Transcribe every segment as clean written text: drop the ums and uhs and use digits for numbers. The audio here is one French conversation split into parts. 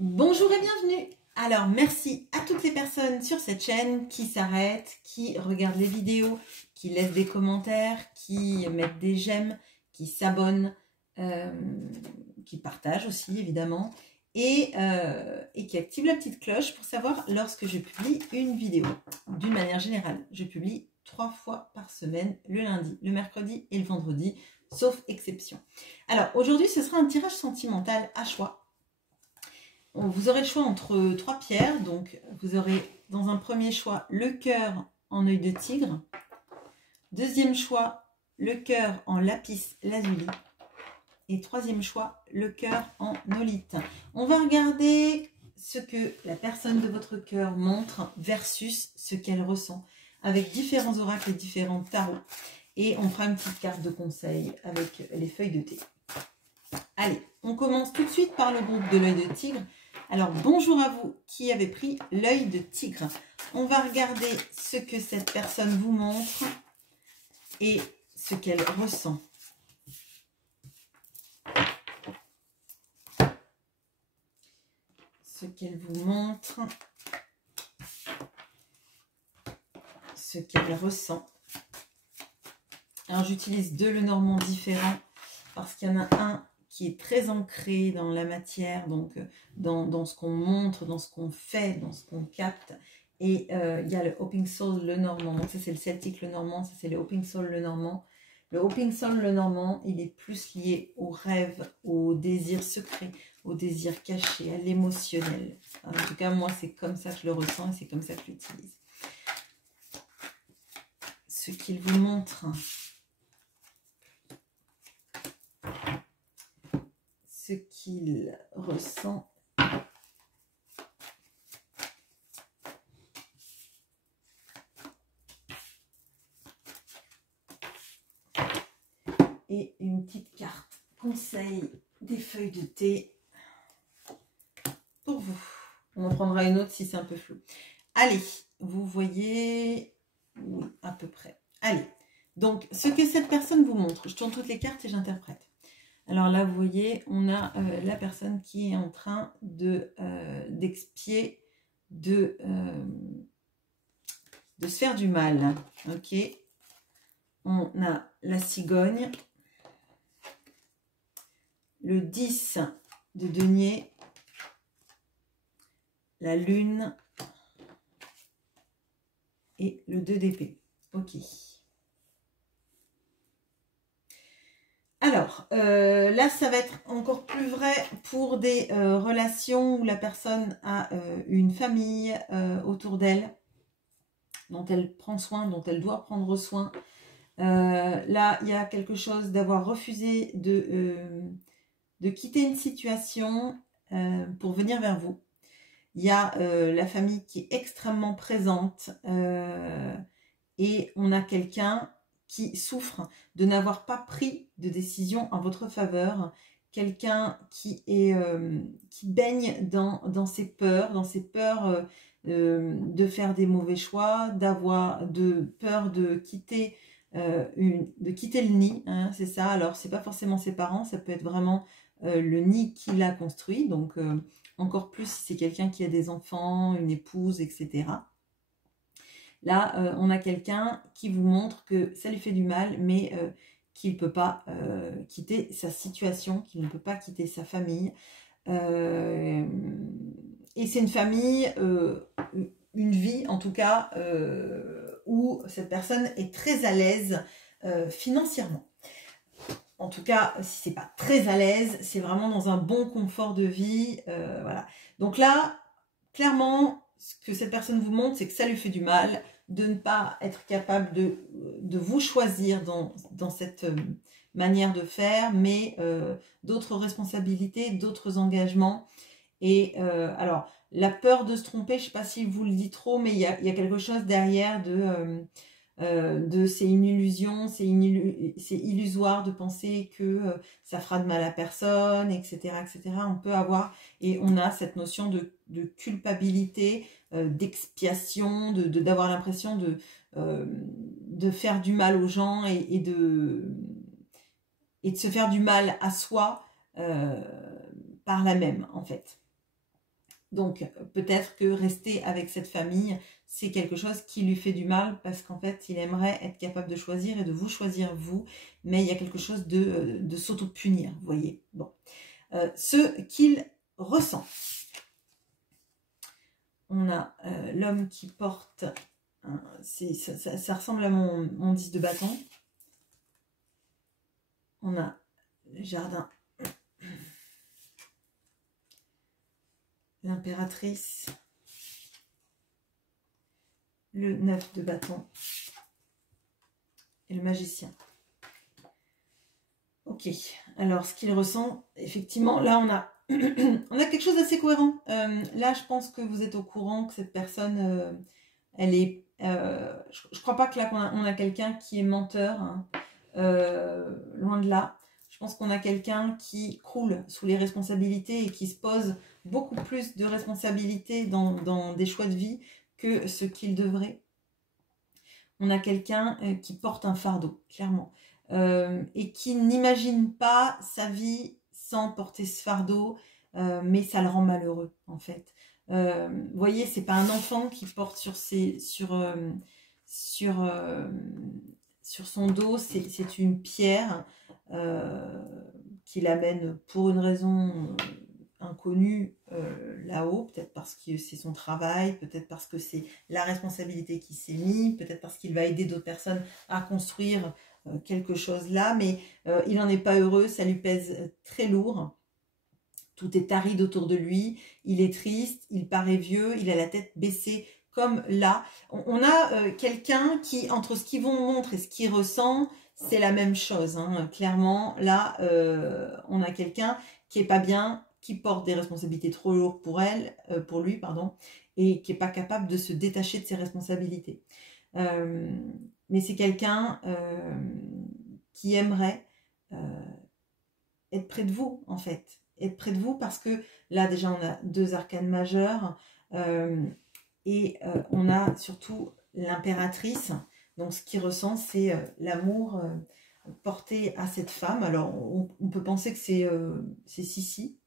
Bonjour et bienvenue. Alors merci à toutes les personnes sur cette chaîne qui s'arrêtent, qui regardent les vidéos, qui laissent des commentaires, qui mettent des j'aime, qui s'abonnent, qui partagent aussi évidemment et qui activent la petite cloche pour savoir lorsque je publie une vidéo. D'une manière générale, je publie 3 fois par semaine, le lundi, le mercredi et le vendredi, sauf exception. Alors aujourd'hui ce sera un tirage sentimental à choix. Vous aurez le choix entre 3 pierres, donc vous aurez dans un premier choix le cœur en œil de tigre, deuxième choix le cœur en lapis lazuli et troisième choix le cœur en olite. On va regarder ce que la personne de votre cœur montre versus ce qu'elle ressent avec différents oracles et différents tarots, et on fera une petite carte de conseil avec les feuilles de thé. Allez, on commence tout de suite par le groupe de l'œil de tigre. Alors, bonjour à vous qui avez pris l'œil de tigre. On va regarder ce que cette personne vous montre et ce qu'elle ressent. Ce qu'elle vous montre, ce qu'elle ressent. Alors, j'utilise 2 Lenormand différents parce qu'il y en a un qui est très ancré dans la matière, donc dans ce qu'on montre, dans ce qu'on fait, dans ce qu'on capte. Et il y a le Hoping Soul Lenormand, donc ça c'est le Celtic Lenormand, ça c'est le Hoping Soul Lenormand. Le Hoping Soul Lenormand, il est plus lié au rêve, au désir secret, au désir caché, à l'émotionnel. En tout cas, moi c'est comme ça que je le ressens et c'est comme ça que je l'utilise. Ce qu'il vous montre, ce qu'il ressent, et une petite carte conseil des feuilles de thé pour vous. On en prendra une autre si c'est un peu flou. Allez, vous voyez, oui, à peu près. Allez, donc ce que cette personne vous montre, je tourne toutes les cartes et j'interprète. Alors là, vous voyez, on a la personne qui est en train d'expier, de se faire du mal. Ok. On a la cigogne, le 10 de denier, la lune et le 2 d'épée. Ok. Alors, là, ça va être encore plus vrai pour des relations où la personne a une famille autour d'elle, dont elle prend soin, dont elle doit prendre soin. Là, il y a quelque chose d'avoir refusé de quitter une situation pour venir vers vous. Il y a la famille qui est extrêmement présente et on a quelqu'un qui souffre de n'avoir pas pris de décision en votre faveur, quelqu'un qui baigne dans ses peurs, de faire des mauvais choix, de peur de quitter le nid, hein, c'est ça. Alors c'est pas forcément ses parents, ça peut être vraiment le nid qu'il a construit, donc encore plus si c'est quelqu'un qui a des enfants, une épouse, etc. Là, on a quelqu'un qui vous montre que ça lui fait du mal, mais qu'il ne peut pas quitter sa situation, qu'il ne peut pas quitter sa famille. Et c'est une famille, une vie en tout cas, où cette personne est très à l'aise financièrement. En tout cas, si c'est pas très à l'aise, c'est vraiment dans un bon confort de vie. Voilà. Donc là, clairement, ce que cette personne vous montre, c'est que ça lui fait du mal de ne pas être capable de vous choisir dans cette manière de faire, mais d'autres responsabilités, d'autres engagements. Et alors, la peur de se tromper, je ne sais pas s'il vous le dit trop, mais il y a quelque chose derrière c'est une illusion, c'est illusoire de penser que ça fera de mal à personne, etc., etc. On peut avoir, et on a cette notion de culpabilité, d'expiation, d'avoir l'impression de faire du mal aux gens et de se faire du mal à soi par là même, en fait. Donc, peut-être que rester avec cette famille, c'est quelque chose qui lui fait du mal parce qu'en fait, il aimerait être capable de choisir et de vous choisir vous, mais il y a quelque chose de s'auto-punir, vous voyez. Bon. Ce qu'il ressent. On a l'homme qui porte, ça ressemble à mon 10 de bâton. On a le jardin, l'impératrice, le 9 de bâton et le magicien. Ok, alors ce qu'il ressent, effectivement, là on a, on a quelque chose d'assez cohérent. Là je pense que vous êtes au courant que cette personne, elle est... je crois pas que là on a quelqu'un qui est menteur, hein. Loin de là. Je pense qu'on a quelqu'un qui croule sous les responsabilités et qui se pose beaucoup plus de responsabilités dans des choix de vie que ce qu'il devrait. On a quelqu'un qui porte un fardeau, clairement, et qui n'imagine pas sa vie sans porter ce fardeau, mais ça le rend malheureux, en fait. Vous voyez, c'est pas un enfant qui porte sur son dos, c'est une pierre qui l'amène pour une raison inconnue là-haut, peut-être parce que c'est son travail, peut-être parce que c'est la responsabilité qui s'est mise, peut-être parce qu'il va aider d'autres personnes à construire quelque chose là, mais il n'en est pas heureux, ça lui pèse très lourd. Tout est aride autour de lui, il est triste, il paraît vieux, il a la tête baissée comme là. On a quelqu'un qui, entre ce qu'il vous montre et ce qu'il ressent, c'est la même chose, hein. Clairement, là, on a quelqu'un qui est pas bien, qui porte des responsabilités trop lourdes pour lui, pardon, et qui n'est pas capable de se détacher de ses responsabilités. Mais c'est quelqu'un qui aimerait être près de vous, en fait. Être près de vous parce que là, déjà, on a 2 arcanes majeures et on a surtout l'impératrice. Donc, ce qu'il ressent, c'est l'amour porté à cette femme. Alors, on peut penser que c'est Sissi.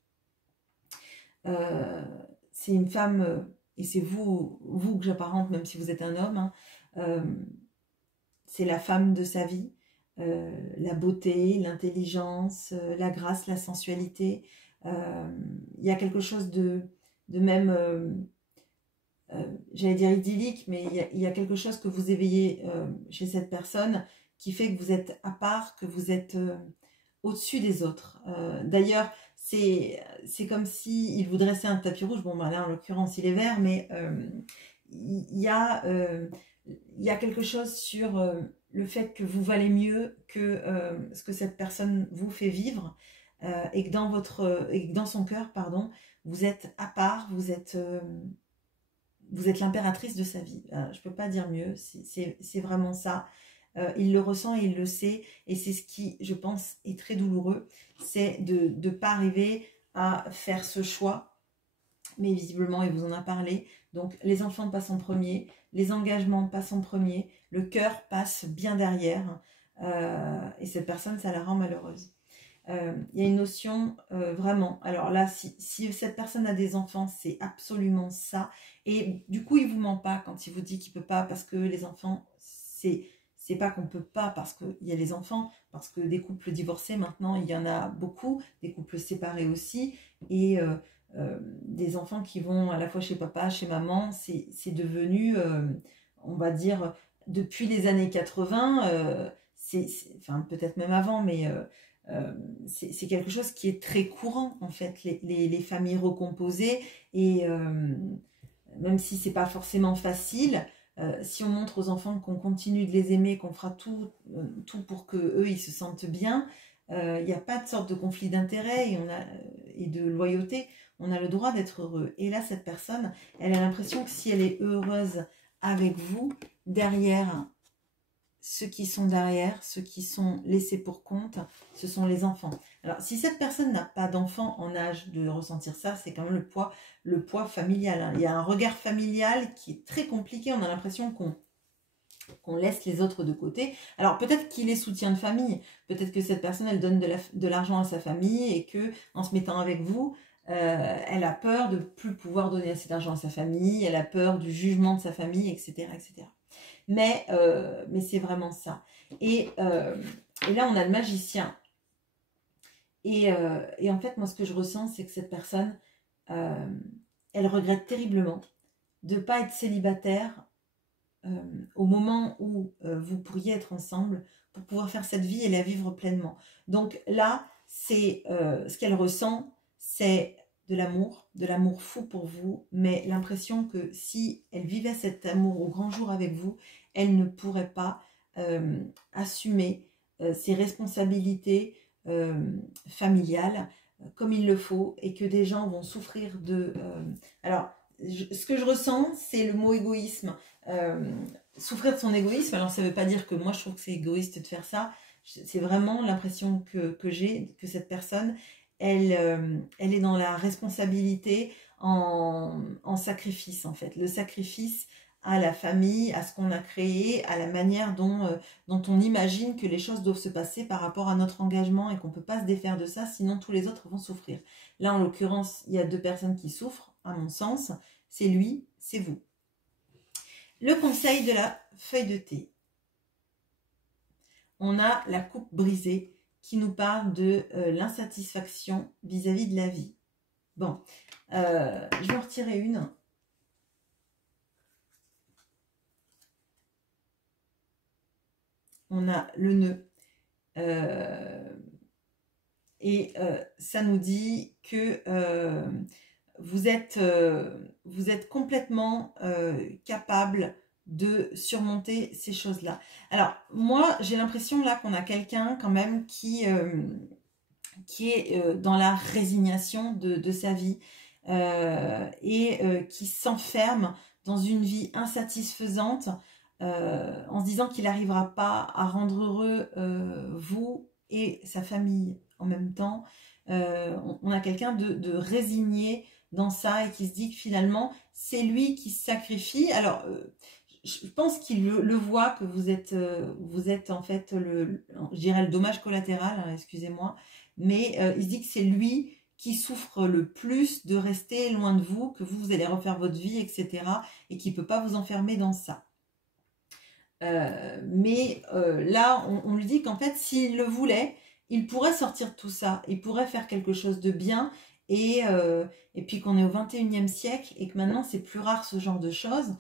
C'est une femme, et c'est vous que j'apparente, même si vous êtes un homme, hein, c'est la femme de sa vie. La beauté, l'intelligence, la grâce, la sensualité. Il y a quelque chose de même, j'allais dire idyllique, mais il y a quelque chose que vous éveillez chez cette personne qui fait que vous êtes à part, que vous êtes au-dessus des autres. D'ailleurs, c'est comme si il vous dressait un tapis rouge. Bon, bah là, en l'occurrence, il est vert, mais il y a quelque chose sur le fait que vous valez mieux que ce que cette personne vous fait vivre et que dans son cœur, pardon, vous êtes à part, vous êtes l'impératrice de sa vie. Je ne peux pas dire mieux, c'est vraiment ça. Il le ressent et il le sait, et c'est ce qui, je pense, est très douloureux, c'est de ne pas arriver à faire ce choix, mais visiblement, il vous en a parlé. Donc, les enfants passent en premier, les engagements passent en premier, le cœur passe bien derrière, et cette personne, ça la rend malheureuse. Il y a une notion vraiment, alors là, si cette personne a des enfants, c'est absolument ça, et du coup, il ne vous ment pas quand il vous dit qu'il ne peut pas, parce que les enfants, c'est pas qu'on ne peut pas parce qu'il y a les enfants, parce que des couples divorcés, maintenant, il y en a beaucoup, des couples séparés aussi, et des enfants qui vont à la fois chez papa, chez maman, c'est devenu, on va dire, depuis les années 80, enfin peut-être même avant, mais c'est quelque chose qui est très courant, en fait, les familles recomposées, et même si c'est pas forcément facile, si on montre aux enfants qu'on continue de les aimer, qu'on fera tout pour qu'eux, ils se sentent bien, il n'y a pas de sorte de conflit d'intérêt et de loyauté. On a le droit d'être heureux. Et là, cette personne, elle a l'impression que si elle est heureuse avec vous, derrière, ceux qui sont derrière, ceux qui sont laissés pour compte, ce sont les enfants. Alors, si cette personne n'a pas d'enfant en âge de ressentir ça, c'est quand même le poids familial, hein. Il y a un regard familial qui est très compliqué. On a l'impression qu'on laisse les autres de côté. Alors, peut-être qu'il est soutien de famille. Peut-être que cette personne, elle donne de l'argent à sa famille et que, en se mettant avec vous, Elle a peur de plus pouvoir donner assez d'argent à sa famille, elle a peur du jugement de sa famille, etc. etc. Mais c'est vraiment ça. Et là, on a le magicien. Et en fait, moi, ce que je ressens, c'est que cette personne, elle regrette terriblement de ne pas être célibataire au moment où vous pourriez être ensemble pour pouvoir faire cette vie et la vivre pleinement. Donc là, c'est ce qu'elle ressent, c'est de l'amour fou pour vous, mais l'impression que si elle vivait cet amour au grand jour avec vous, elle ne pourrait pas assumer ses responsabilités familiales comme il le faut, et que des gens vont souffrir de... alors, ce que je ressens, c'est le mot égoïsme. Souffrir de son égoïsme, alors ça ne veut pas dire que moi je trouve que c'est égoïste de faire ça, c'est vraiment l'impression que j'ai, que cette personne, elle est dans la responsabilité en sacrifice en fait, le sacrifice à la famille, à ce qu'on a créé, à la manière dont on imagine que les choses doivent se passer par rapport à notre engagement, et qu'on ne peut pas se défaire de ça, sinon tous les autres vont souffrir. Là en l'occurrence, il y a 2 personnes qui souffrent, à mon sens, c'est lui, c'est vous. Le conseil de la feuille de thé. On a la coupe brisée qui nous parle de l'insatisfaction vis-à-vis de la vie. Bon, je vais en retirer une. On a le nœud. Et ça nous dit que vous êtes complètement capable de surmonter ces choses-là. Alors, moi, j'ai l'impression là qu'on a quelqu'un quand même qui est dans la résignation de sa vie et qui s'enferme dans une vie insatisfaisante en se disant qu'il n'arrivera pas à rendre heureux vous et sa famille en même temps. On a quelqu'un de résigné dans ça, et qui se dit que finalement c'est lui qui se sacrifie. Alors je pense qu'il le voit, que vous êtes en fait je dirais le dommage collatéral, hein, excusez-moi, mais il se dit que c'est lui qui souffre le plus de rester loin de vous, que vous allez refaire votre vie, etc., et qui ne peut pas vous enfermer dans ça. Mais là, on lui dit qu'en fait, s'il le voulait, il pourrait sortir de tout ça, il pourrait faire quelque chose de bien, et puis qu'on est au 21e siècle, et que maintenant, c'est plus rare ce genre de choses.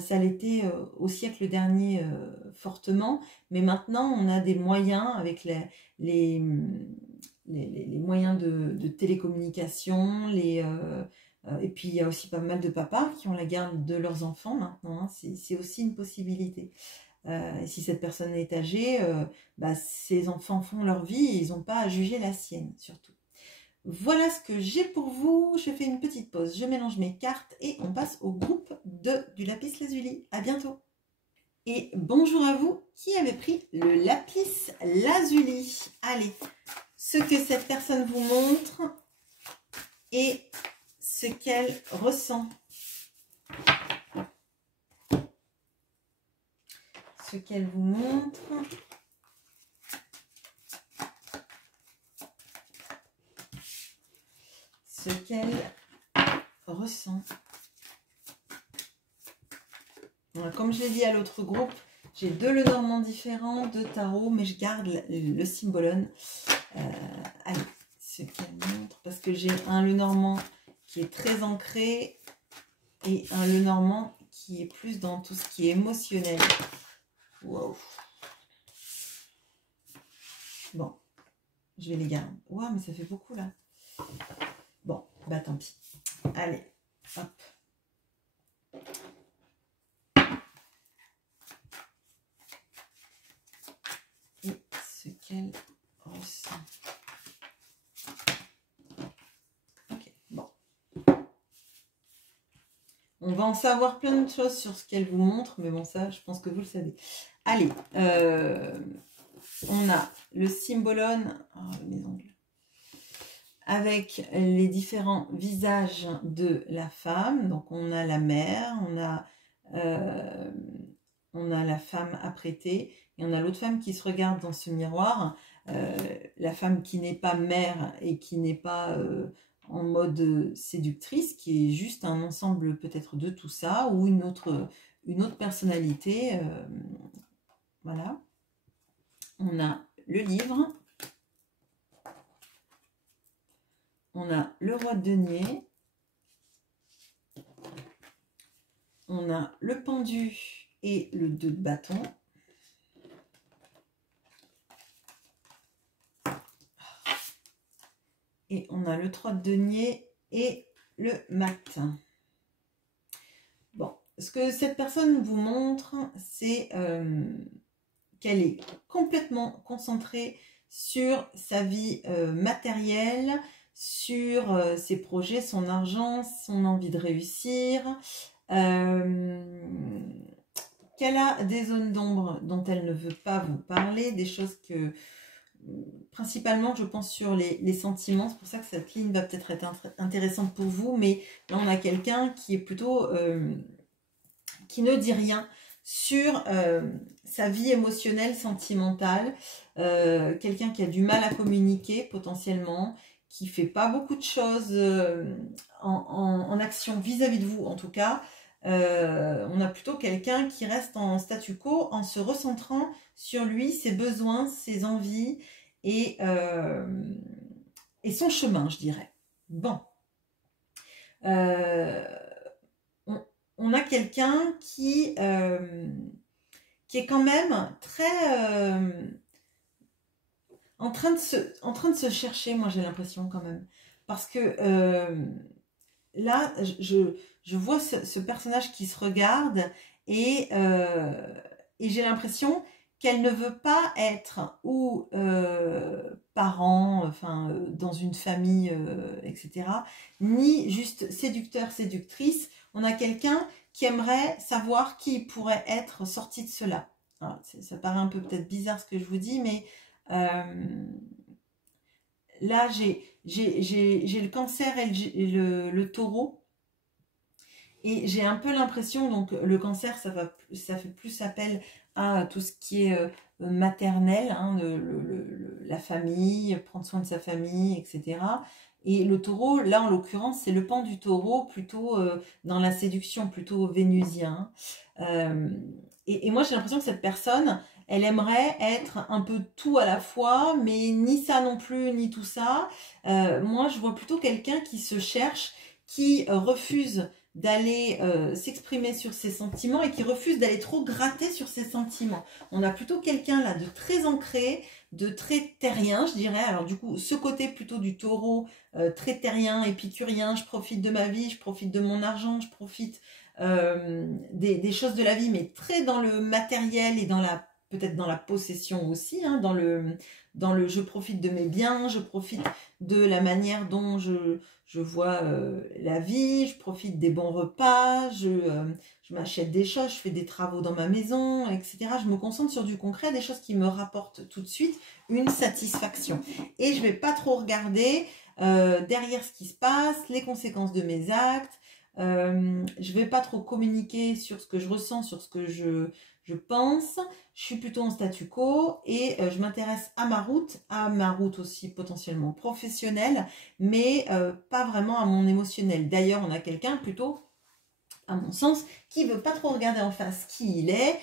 Ça l'était au siècle dernier fortement, mais maintenant, on a des moyens avec les moyens de télécommunication, et puis il y a aussi pas mal de papas qui ont la garde de leurs enfants maintenant, hein. C'est aussi une possibilité. Et si cette personne est âgée, ses enfants font leur vie et ils n'ont pas à juger la sienne, surtout. Voilà ce que j'ai pour vous. Je fais une petite pause, je mélange mes cartes et on passe au groupe du lapis lazuli. À bientôt. Et bonjour à vous qui avez pris le lapis lazuli. Allez, ce que cette personne vous montre et ce qu'elle ressent. Ce qu'elle vous montre. Ce qu'elle ressent. Voilà, comme je l'ai dit à l'autre groupe, j'ai 2 Lenormand différents, 2 tarots, mais je garde le Symbolone. Allez, ce qu'elle montre, parce que j'ai un Lenormand qui est très ancré et un Lenormand qui est plus dans tout ce qui est émotionnel. Wow. Bon, je vais les garder. Waouh, mais ça fait beaucoup là. Bon, bah tant pis. Allez, hop. Et ce qu'elle ressent. Ok, bon. On va en savoir plein de choses sur ce qu'elle vous montre, mais bon, ça, je pense que vous le savez. Allez, on a le Symbolone, mes ongles, avec les différents visages de la femme. Donc, on a la mère, on a la femme apprêtée, et on a l'autre femme qui se regarde dans ce miroir. La femme qui n'est pas mère et qui n'est pas en mode séductrice, qui est juste un ensemble peut-être de tout ça, ou une autre personnalité. Voilà. On a le livre. On a le roi de denier. On a le pendu et le 2 de bâton. Et on a le 3 de denier et le mat. Bon, ce que cette personne vous montre, c'est qu'elle est complètement concentrée sur sa vie matérielle, sur ses projets, son argent, son envie de réussir, qu'elle a des zones d'ombre dont elle ne veut pas vous parler, des choses que, principalement je pense sur les sentiments, c'est pour ça que cette ligne va peut-être être intéressante pour vous, mais là on a quelqu'un qui est plutôt, qui ne dit rien sur sa vie émotionnelle, sentimentale, quelqu'un qui a du mal à communiquer potentiellement, qui fait pas beaucoup de choses en action vis-à-vis de vous en tout cas. On a plutôt quelqu'un qui reste en statu quo en se recentrant sur lui, ses besoins, ses envies et son chemin, je dirais. Bon. On a quelqu'un qui est quand même très en train de se chercher, moi j'ai l'impression quand même. Parce que là, je vois ce personnage qui se regarde et j'ai l'impression qu'elle ne veut pas être ou parent, enfin dans une famille, etc. Ni juste séducteur, séductrice. On a quelqu'un qui aimerait savoir qui pourrait être sorti de cela. Alors, ça paraît un peu peut-être bizarre ce que je vous dis, mais là j'ai le cancer et le taureau. Et j'ai un peu l'impression, donc le cancer, ça fait plus appel à tout ce qui est maternel, hein, la famille, prendre soin de sa famille, etc. Et le taureau, là en l'occurrence, c'est le pan du taureau, plutôt dans la séduction, plutôt vénusien. Et moi j'ai l'impression que cette personne, elle aimerait être un peu tout à la fois, mais ni ça non plus, ni tout ça. Moi je vois plutôt quelqu'un qui se cherche, qui refuse d'aller s'exprimer sur ses sentiments et qui refuse d'aller trop gratter sur ses sentiments. On a plutôt quelqu'un là de très ancré, de très terrien, je dirais. Alors du coup, ce côté plutôt du taureau, très terrien, épicurien, je profite de ma vie, je profite de mon argent, je profite des choses de la vie, mais très dans le matériel et dans la peut-être dans la possession aussi, hein, dans le je profite de mes biens, je profite de la manière dont je vois la vie, je profite des bons repas, je m'achète des choses, je fais des travaux dans ma maison, etc. Je me concentre sur du concret, des choses qui me rapportent tout de suite une satisfaction. Et je vais pas trop regarder derrière ce qui se passe, les conséquences de mes actes. Je vais pas trop communiquer sur ce que je ressens, sur ce que je pense. Je suis plutôt en statu quo et je m'intéresse à ma route aussi potentiellement professionnelle, mais pas vraiment à mon émotionnel. D'ailleurs, on a quelqu'un plutôt, à mon sens, qui veut pas trop regarder en face qui il est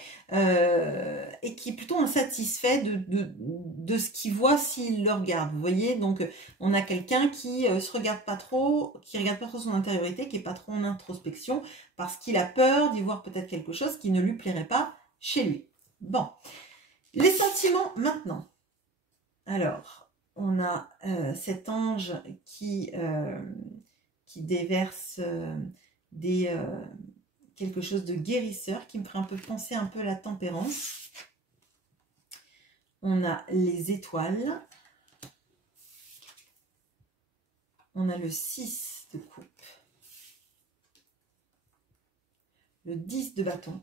et qui est plutôt insatisfait de ce qu'il voit s'il le regarde. Vous voyez, donc on a quelqu'un qui se regarde pas trop, qui regarde pas trop son intériorité, qui est pas trop en introspection parce qu'il a peur d'y voir peut-être quelque chose qui ne lui plairait pas chez lui. Bon, les sentiments maintenant. Alors, on a cet ange qui déverse quelque chose de guérisseur qui me ferait un peu penser un peu à la tempérance. On a les étoiles. On a le 6 de coupe. Le 10 de bâton.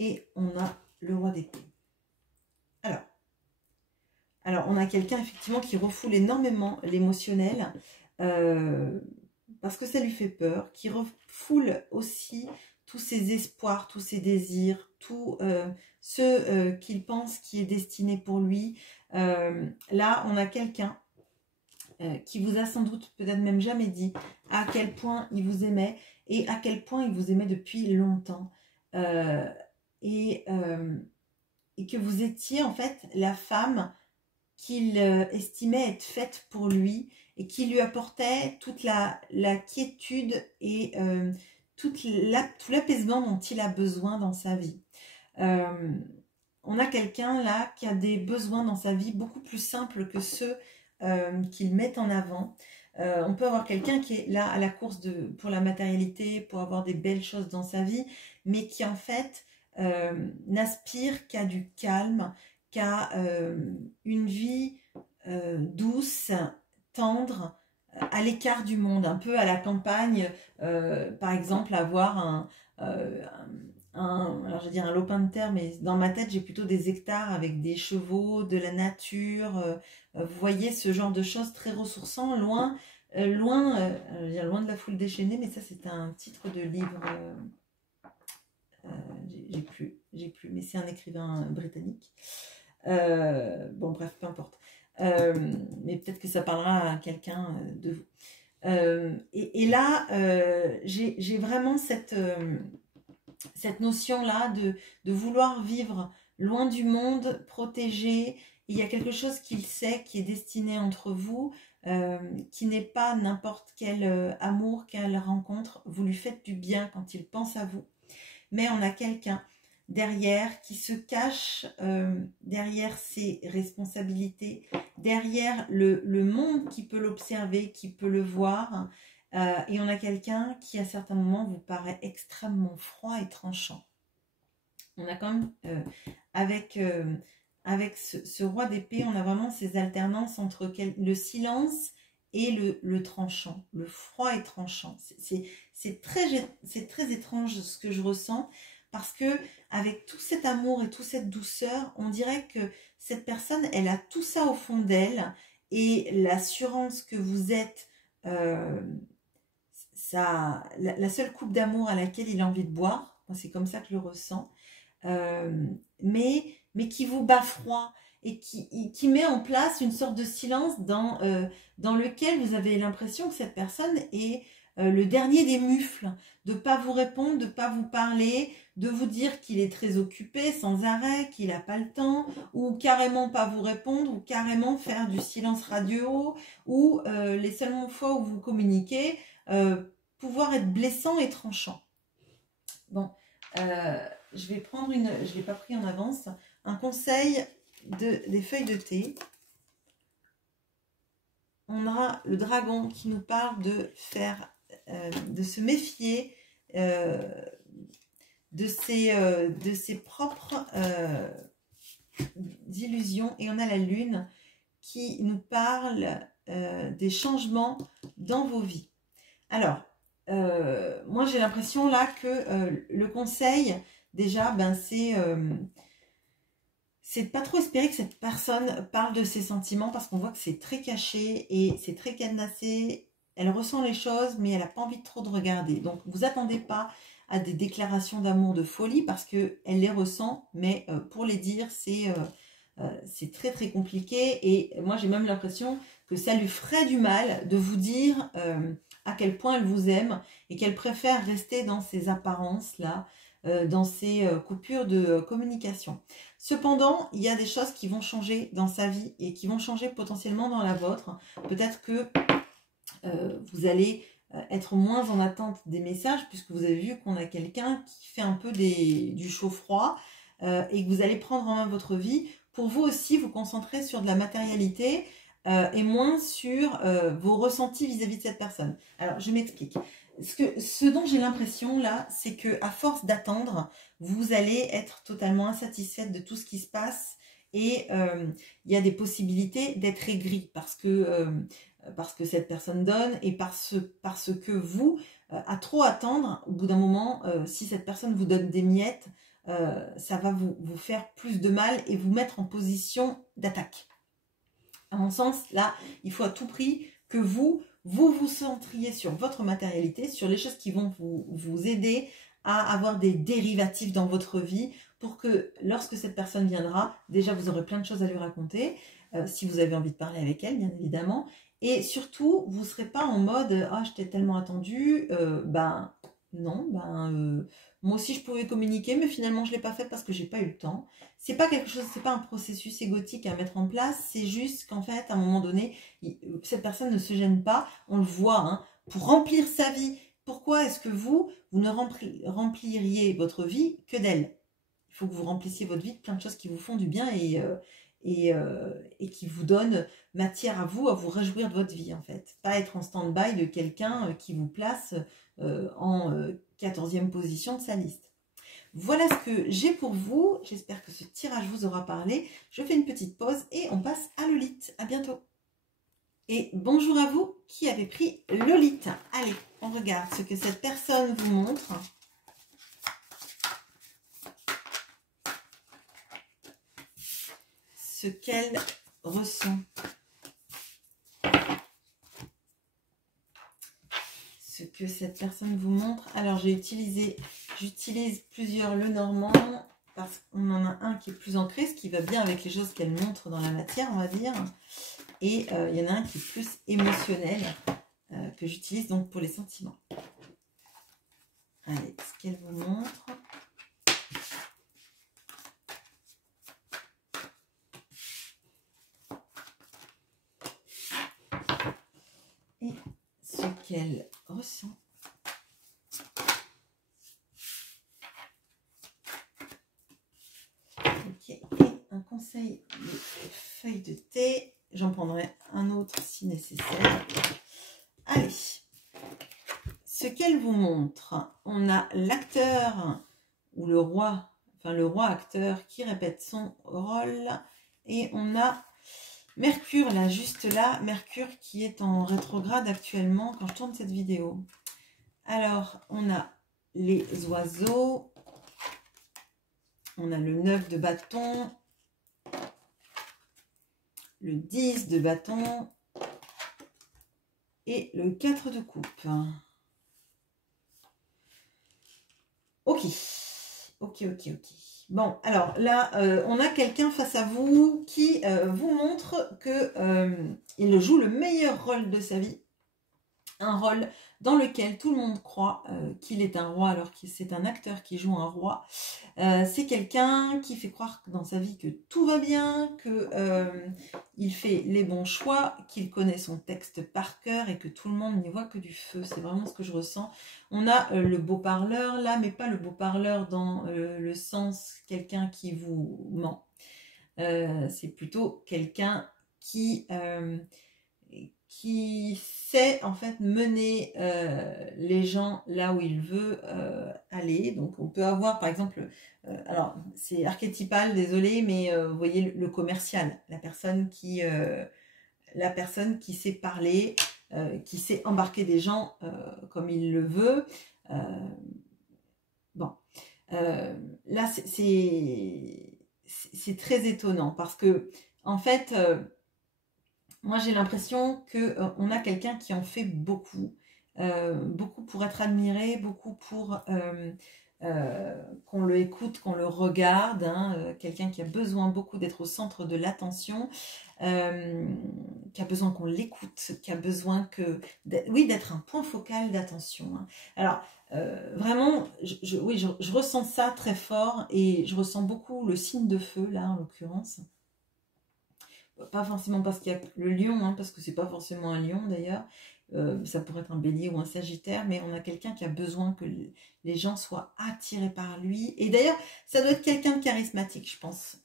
Et on a le roi d'épée. Alors, on a quelqu'un effectivement qui refoule énormément l'émotionnel parce que ça lui fait peur, qui refoule aussi tous ses espoirs, tous ses désirs, tout ce qu'il pense qui est destiné pour lui. Là, on a quelqu'un qui vous a sans doute peut-être même jamais dit à quel point il vous aimait et à quel point il vous aimait depuis longtemps. Et que vous étiez en fait la femme qu'il estimait être faite pour lui et qui lui apportait toute la quiétude et tout l'apaisement dont il a besoin dans sa vie. On a quelqu'un là qui a des besoins dans sa vie beaucoup plus simples que ceux qu'il met en avant. On peut avoir quelqu'un qui est là à la course pour la matérialité, pour avoir des belles choses dans sa vie, mais qui en fait n'aspire qu'à du calme, qu'à une vie douce, tendre, à l'écart du monde, un peu à la campagne, par exemple avoir alors je vais dire un lopin de terre, mais dans ma tête j'ai plutôt des hectares avec des chevaux, de la nature, vous voyez ce genre de choses très ressourçant, loin de la foule déchaînée, mais ça c'est un titre de livre, j'ai plus, mais c'est un écrivain britannique. Bon bref, peu importe. Mais peut-être que ça parlera à quelqu'un de vous. Et là, j'ai vraiment cette notion-là de vouloir vivre loin du monde, protégé. Il y a quelque chose qu'il sait qui est destiné entre vous, qui n'est pas n'importe quel amour qu'elle rencontre. Vous lui faites du bien quand il pense à vous. Mais on a quelqu'un derrière qui se cache derrière ses responsabilités, derrière le monde qui peut l'observer, qui peut le voir. Et on a quelqu'un qui à certains moments vous paraît extrêmement froid et tranchant. On a quand même avec ce roi d'épée, on a vraiment ces alternances entre le silence et le tranchant, le froid et tranchant. C'est très étrange ce que je ressens, parce que avec tout cet amour et toute cette douceur, on dirait que cette personne, elle a tout ça au fond d'elle, et l'assurance que vous êtes la seule coupe d'amour à laquelle il a envie de boire. C'est comme ça que je le ressens, mais qui vous bat froid et qui met en place une sorte de silence dans lequel vous avez l'impression que cette personne est le dernier des mufles, de ne pas vous répondre, de ne pas vous parler, de vous dire qu'il est très occupé sans arrêt, qu'il n'a pas le temps, ou carrément pas vous répondre, ou carrément faire du silence radio, ou les seules fois où vous communiquez, pouvoir être blessant et tranchant. Bon, je vais prendre je ne l'ai pas pris en avance, un conseil des feuilles de thé. On aura le dragon qui nous parle de se méfier de ses propres illusions, et on a la lune qui nous parle des changements dans vos vies. Alors, moi j'ai l'impression là que le conseil déjà, c'est de pas trop espérer que cette personne parle de ses sentiments, parce qu'on voit que c'est très caché et c'est très cadenassé. Elle ressent les choses, mais elle n'a pas envie de trop de regarder. Donc, vous attendez pas à des déclarations d'amour de folie, parce qu'elle les ressent, mais pour les dire, c'est très très compliqué. Et moi, j'ai même l'impression que ça lui ferait du mal de vous dire à quel point elle vous aime, et qu'elle préfère rester dans ces apparences-là, dans ces coupures de communication. Cependant, il y a des choses qui vont changer dans sa vie et qui vont changer potentiellement dans la vôtre. Peut-être que vous allez être moins en attente des messages, puisque vous avez vu qu'on a quelqu'un qui fait un peu du chaud-froid, et que vous allez prendre en main votre vie pour vous aussi vous concentrer sur de la matérialité et moins sur vos ressentis vis-à-vis de cette personne. Alors, je m'explique. Ce dont j'ai l'impression là, c'est que à force d'attendre, vous allez être totalement insatisfaite de tout ce qui se passe, et il y a des possibilités d'être aigri parce que cette personne donne, et parce que vous, à trop attendre, au bout d'un moment, si cette personne vous donne des miettes, ça va vous faire plus de mal et vous mettre en position d'attaque. À mon sens, là, il faut à tout prix que vous centriez sur votre matérialité, sur les choses qui vont vous aider à avoir des dérivatifs dans votre vie, pour que lorsque cette personne viendra, déjà vous aurez plein de choses à lui raconter, si vous avez envie de parler avec elle, bien évidemment, Et surtout, vous ne serez pas en mode « Ah, je t'ai tellement attendu, ben non, moi aussi je pouvais communiquer, mais finalement je ne l'ai pas fait parce que j'ai pas eu le temps. » C'est pas quelque chose, c'est pas un processus égotique à mettre en place, c'est juste qu'en fait, à un moment donné, cette personne ne se gêne pas, on le voit, hein, pour remplir sa vie. Pourquoi est-ce que vous ne rempliriez votre vie que d'elle? Il faut que vous remplissiez votre vie de plein de choses qui vous font du bien et qui vous donnent matière à vous réjouir de votre vie, en fait. Pas être en stand-by de quelqu'un qui vous place en 14e position de sa liste. Voilà ce que j'ai pour vous. J'espère que ce tirage vous aura parlé. Je fais une petite pause et on passe à Lolite. À bientôt. Et bonjour à vous qui avez pris Lolite. Allez, on regarde ce que cette personne vous montre. Ce qu'elle ressent. Ce que cette personne vous montre. Alors, j'utilise plusieurs Lenormand parce qu'on en a un qui est plus ancré, ce qui va bien avec les choses qu'elle montre dans la matière, on va dire. Et il y en a un qui est plus émotionnel, que j'utilise donc pour les sentiments. Allez, ce qu'elle vous montre. Et ce qu'elle ressent. Ok, et un conseil de feuille de thé. J'en prendrai un autre si nécessaire. Allez, ce qu'elle vous montre, on a l'acteur ou le roi, enfin le roi acteur qui répète son rôle. Et on a Mercure, là, juste là, Mercure qui est en rétrograde actuellement quand je tourne cette vidéo. Alors, on a les oiseaux, on a le 9 de bâton, le 10 de bâton et le 4 de coupe. Ok. Bon, alors là, on a quelqu'un face à vous qui vous montre que il joue le meilleur rôle de sa vie. Un rôle dans lequel tout le monde croit qu'il est un roi alors que c'est un acteur qui joue un roi. C'est quelqu'un qui fait croire dans sa vie que tout va bien, qu'il fait les bons choix, qu'il connaît son texte par cœur et que tout le monde n'y voit que du feu. C'est vraiment ce que je ressens. On a le beau parleur là, mais pas le beau parleur dans le sens quelqu'un qui vous ment. C'est plutôt quelqu'un qui sait en fait mener les gens là où il veut aller. Donc on peut avoir par exemple, alors c'est archétypal, désolé, mais vous voyez le commercial, la personne qui sait parler, qui sait embarquer des gens comme il le veut. Bon, là c'est très étonnant parce que en fait moi, j'ai l'impression qu'on a quelqu'un qui en fait beaucoup. Beaucoup pour être admiré, beaucoup pour qu'on le écoute, qu'on le regarde. Hein, quelqu'un qui a besoin beaucoup d'être au centre de l'attention, qui a besoin qu'on l'écoute, qui a besoin d'être un point focal d'attention. Hein. Alors, vraiment, je ressens ça très fort et je ressens beaucoup le signe de feu, là, en l'occurrence. Pas forcément parce qu'il y a le lion, hein, parce que c'est pas forcément un lion d'ailleurs, ça pourrait être un bélier ou un sagittaire, mais on a quelqu'un qui a besoin que les gens soient attirés par lui. Et d'ailleurs, ça doit être quelqu'un de charismatique, je pense.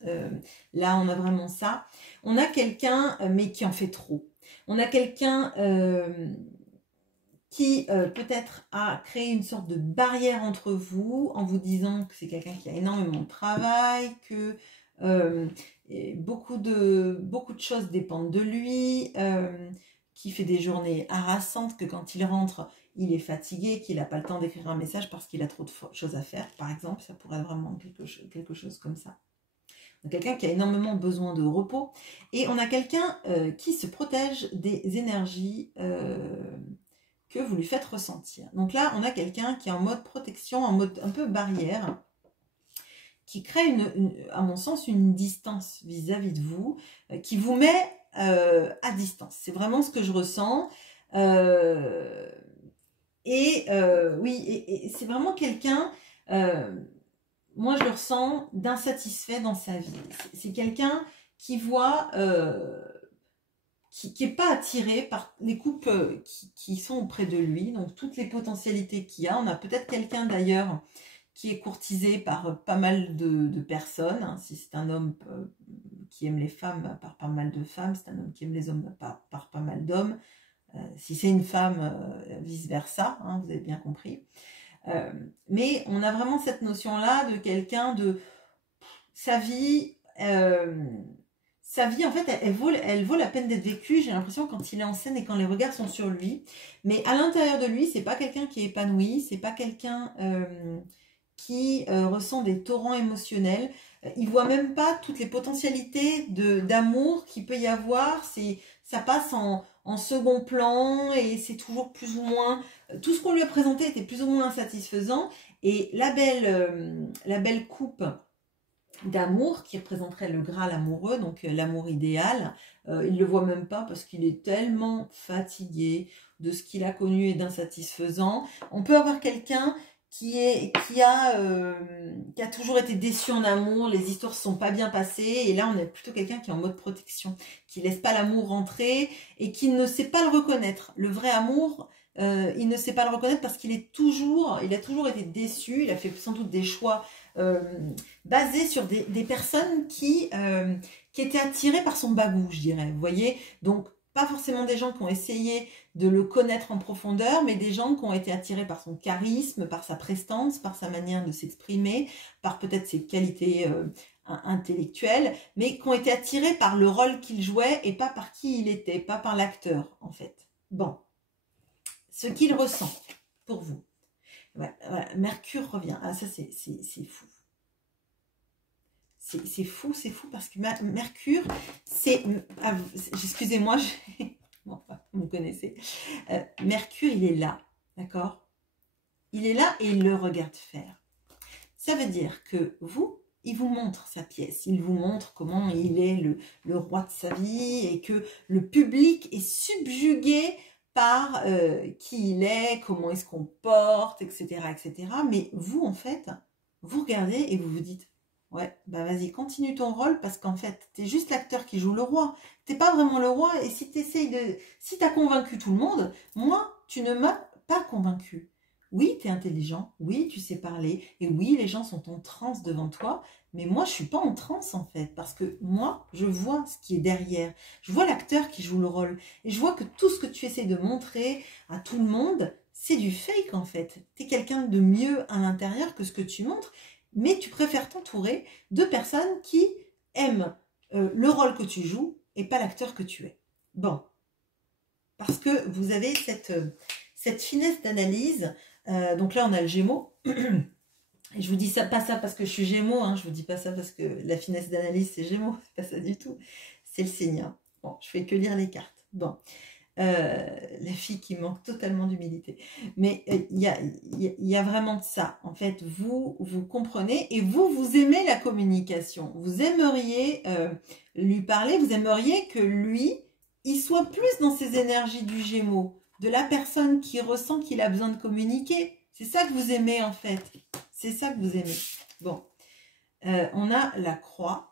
Là, on a vraiment ça. On a quelqu'un, mais qui en fait trop. On a quelqu'un qui peut-être a créé une sorte de barrière entre vous en vous disant que c'est quelqu'un qui a énormément de travail, que beaucoup de choses dépendent de lui, qui fait des journées harassantes, que quand il rentre, il est fatigué, qu'il n'a pas le temps d'écrire un message parce qu'il a trop de choses à faire, par exemple. Ça pourrait être vraiment quelque chose comme ça. On a quelqu'un qui a énormément besoin de repos. Et on a quelqu'un qui se protège des énergies que vous lui faites ressentir. Donc là, on a quelqu'un qui est en mode protection, en mode un peu barrière, qui crée, à mon sens, une distance vis-à-vis de vous, qui vous met à distance. C'est vraiment ce que je ressens. Oui, et c'est vraiment quelqu'un, moi je le ressens, d'insatisfait dans sa vie. C'est quelqu'un qui voit, qui n'est pas attiré par les couples qui sont auprès de lui, donc toutes les potentialités qu'il y a. On a peut-être quelqu'un d'ailleurs qui est courtisé par pas mal de personnes. Hein. Si c'est un homme qui aime les femmes par pas mal de femmes, c'est un homme qui aime les hommes par pas mal d'hommes. Si c'est une femme, vice-versa, hein, vous avez bien compris. Mais on a vraiment cette notion-là de quelqu'un de sa vie, en fait, elle vaut la peine d'être vécue, j'ai l'impression, quand il est en scène et quand les regards sont sur lui. Mais à l'intérieur de lui, c'est pas quelqu'un qui est épanoui, c'est pas quelqu'un qui ressent des torrents émotionnels. Il voit même pas toutes les potentialités d'amour qu'il peut y avoir. Ça passe en second plan et c'est toujours plus ou moins... Tout ce qu'on lui a présenté était plus ou moins insatisfaisant. Et la belle coupe d'amour qui représenterait le Graal amoureux, donc l'amour idéal, il le voit même pas parce qu'il est tellement fatigué de ce qu'il a connu et d'insatisfaisant. On peut avoir quelqu'un qui a toujours été déçu en amour, les histoires ne sont pas bien passées, et là on est plutôt quelqu'un qui est en mode protection, qui laisse pas l'amour rentrer et qui ne sait pas le reconnaître. Le vrai amour, il ne sait pas le reconnaître parce il a toujours été déçu, il a fait sans doute des choix basés sur des personnes qui étaient attirées par son bagou, je dirais, vous voyez. Donc pas forcément des gens qui ont essayé de le connaître en profondeur, mais des gens qui ont été attirés par son charisme, par sa prestance, par sa manière de s'exprimer, par peut-être ses qualités intellectuelles, mais qui ont été attirés par le rôle qu'il jouait et pas par qui il était, pas par l'acteur, en fait. Bon, ce qu'il ressent pour vous. Voilà, Mercure revient. Ah, ça, c'est fou. C'est fou parce que Mercure, c'est... Excusez-moi, bon, vous connaissez. Mercure, il est là, d'accord? Il est là et il le regarde faire. Ça veut dire que il vous montre sa pièce, il vous montre comment il est le roi de sa vie et que le public est subjugué par qui il est, comment il se comporte, etc., etc. Mais vous, en fait, vous regardez et vous vous dites, ouais, bah vas-y, continue ton rôle parce qu'en fait, t'es juste l'acteur qui joue le roi. T'es pas vraiment le roi et si t'as convaincu tout le monde, moi, tu ne m'as pas convaincu. Oui, tu es intelligent, oui, tu sais parler, et oui, les gens sont en transe devant toi, mais moi, je suis pas en transe en fait, parce que moi, je vois ce qui est derrière. Je vois l'acteur qui joue le rôle, et je vois que tout ce que tu essaies de montrer à tout le monde, c'est du fake en fait. Tu es quelqu'un de mieux à l'intérieur que ce que tu montres, mais tu préfères t'entourer de personnes qui aiment le rôle que tu joues et pas l'acteur que tu es. Bon, parce que vous avez cette finesse d'analyse. Donc là, on a le Gémeaux. Et je vous dis ça, pas ça parce que je suis Gémeaux, hein, je vous dis pas ça parce que la finesse d'analyse, c'est Gémeaux, c'est pas ça du tout. C'est le Seigneur. Bon, je fais que lire les cartes. Bon, la fille qui manque totalement d'humilité. Mais il y a vraiment de ça. En fait, vous comprenez et vous aimez la communication. Vous aimeriez lui parler, vous aimeriez que lui, il soit plus dans ses énergies du Gémeaux, de la personne qui ressent qu'il a besoin de communiquer. C'est ça que vous aimez en fait. C'est ça que vous aimez. Bon, on a la croix.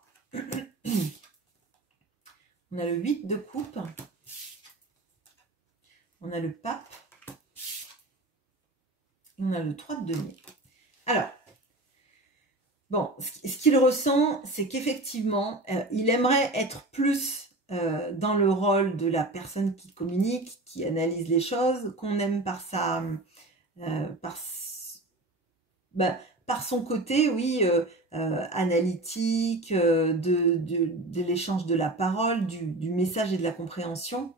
On a le 8 de coupe. On a le pape. Et on a le 3 de denier. Alors, bon, ce qu'il ressent, c'est qu'effectivement, il aimerait être plus dans le rôle de la personne qui communique, qui analyse les choses, qu'on aime par son côté, oui, analytique, de l'échange de la parole, du message et de la compréhension,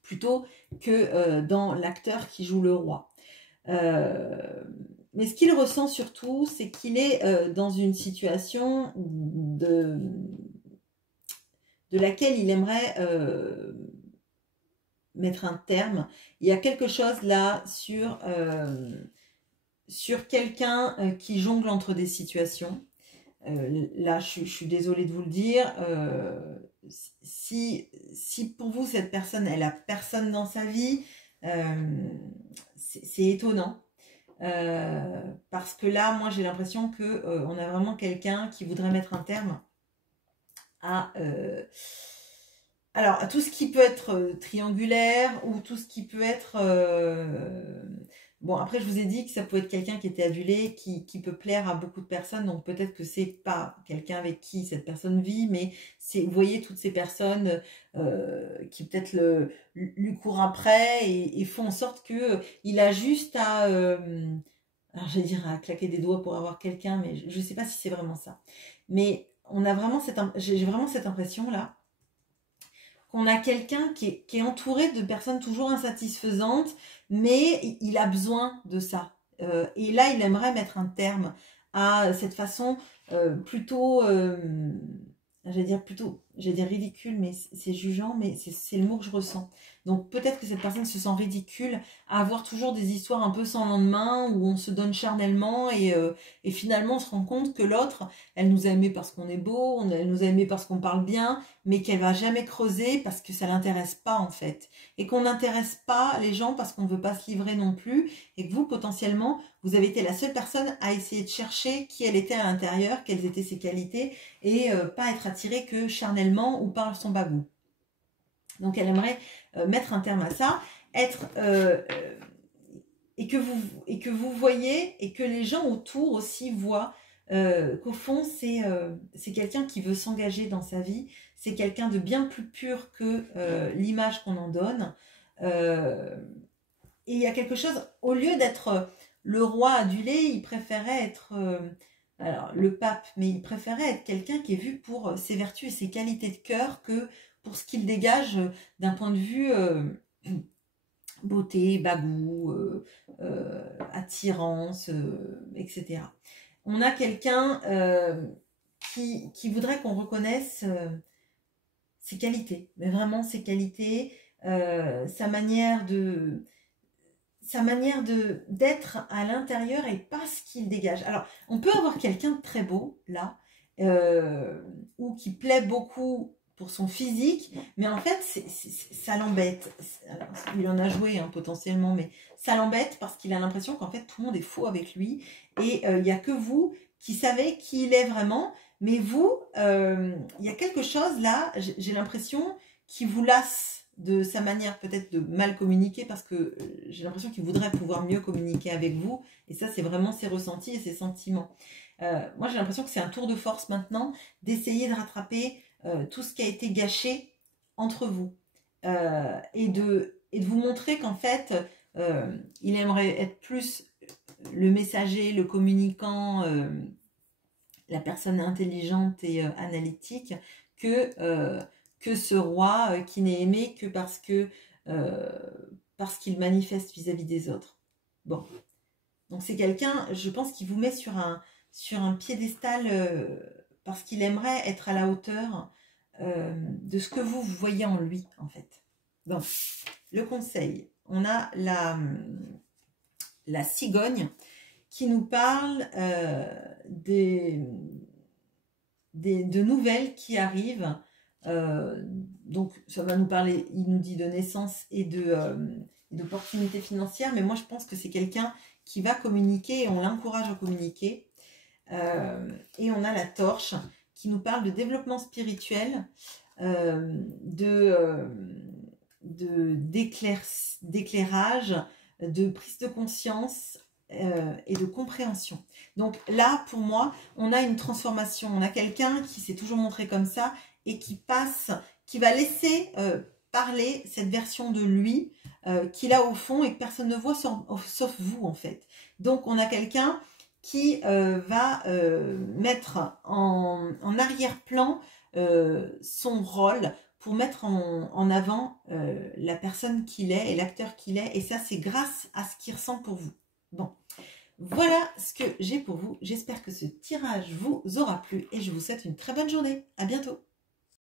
plutôt que dans l'acteur qui joue le roi. Mais ce qu'il ressent surtout, c'est qu'il est dans une situation de laquelle il aimerait mettre un terme. Il y a quelque chose là sur quelqu'un qui jongle entre des situations. là, je suis désolée de vous le dire, si pour vous, cette personne, elle a personne dans sa vie, c'est étonnant. Parce que là, moi, j'ai l'impression que on a vraiment quelqu'un qui voudrait mettre un terme à... alors, à tout ce qui peut être triangulaire ou tout ce qui peut être... bon, après, je vous ai dit que ça pouvait être quelqu'un qui était adulé, qui peut plaire à beaucoup de personnes. Donc, peut-être que c'est pas quelqu'un avec qui cette personne vit, mais c'est, vous voyez, toutes ces personnes qui peut-être lui courent après et font en sorte que il a juste à... alors, j'allais dire à claquer des doigts pour avoir quelqu'un, mais je ne sais pas si c'est vraiment ça. Mais on a vraiment j'ai vraiment cette impression-là qu'on a quelqu'un qui est entouré de personnes toujours insatisfaisantes, mais il a besoin de ça. Et là, il aimerait mettre un terme à cette façon plutôt, j'allais dire ridicule, mais c'est jugeant, mais c'est le mot que je ressens. Donc peut-être que cette personne se sent ridicule à avoir toujours des histoires un peu sans lendemain, où on se donne charnellement et finalement on se rend compte que l'autre, elle nous a aimés parce qu'on est beau, elle nous a aimés parce qu'on parle bien, mais qu'elle va jamais creuser parce que ça l'intéresse pas en fait. Et qu'on n'intéresse pas les gens parce qu'on ne veut pas se livrer non plus, et que vous potentiellement, vous avez été la seule personne à essayer de chercher qui elle était à l'intérieur, quelles étaient ses qualités, et pas être attirée que charnellement ou par son bagou. Donc elle aimerait mettre un terme à ça, être et que vous voyez et que les gens autour aussi voient qu'au fond c'est quelqu'un qui veut s'engager dans sa vie, c'est quelqu'un de bien plus pur que l'image qu'on en donne. Et il y a quelque chose, au lieu d'être le roi adulé, il préférait être alors le pape, mais il préférait être quelqu'un qui est vu pour ses vertus et ses qualités de cœur que pour ce qu'il dégage d'un point de vue beauté, bagou, attirance, etc. On a quelqu'un qui voudrait qu'on reconnaisse ses qualités, mais vraiment ses qualités, sa manière d'être à l'intérieur et pas ce qu'il dégage. Alors, on peut avoir quelqu'un de très beau, là, ou qui plaît beaucoup pour son physique, mais en fait, ça l'embête. Il en a joué hein, potentiellement, mais ça l'embête parce qu'il a l'impression qu'en fait, tout le monde est faux avec lui, et il n'y a que vous qui savez qui il est vraiment, mais vous, il y a quelque chose là, j'ai l'impression, qui vous lasse de sa manière peut-être de mal communiquer, parce que j'ai l'impression qu'il voudrait pouvoir mieux communiquer avec vous, et ça c'est vraiment ses ressentis et ses sentiments. Moi j'ai l'impression que c'est un tour de force maintenant d'essayer de rattraper tout ce qui a été gâché entre vous, et de vous montrer qu'en fait il aimerait être plus le messager, le communicant, la personne intelligente et analytique que ce roi qui n'est aimé que parce qu'il manifeste vis-à-vis des autres. Bon, donc c'est quelqu'un, je pense, qui vous met sur un piédestal parce qu'il aimerait être à la hauteur de ce que vous voyez en lui, en fait. Donc, le conseil, on a la cigogne qui nous parle de nouvelles qui arrivent. Donc ça va nous parler, il nous dit de naissance et d'opportunités financières, mais moi je pense que c'est quelqu'un qui va communiquer et on l'encourage à communiquer. Et on a la torche qui nous parle de développement spirituel, d'éclairage, de prise de conscience et de compréhension. Donc là, pour moi, on a une transformation. On a quelqu'un qui s'est toujours montré comme ça et qui va laisser parler cette version de lui qu'il a au fond et que personne ne voit sauf vous, en fait. Donc, on a quelqu'un qui va mettre en arrière-plan son rôle pour mettre en avant la personne qu'il est et l'acteur qu'il est. Et ça, c'est grâce à ce qu'il ressent pour vous. Bon, voilà ce que j'ai pour vous. J'espère que ce tirage vous aura plu et je vous souhaite une très bonne journée. À bientôt.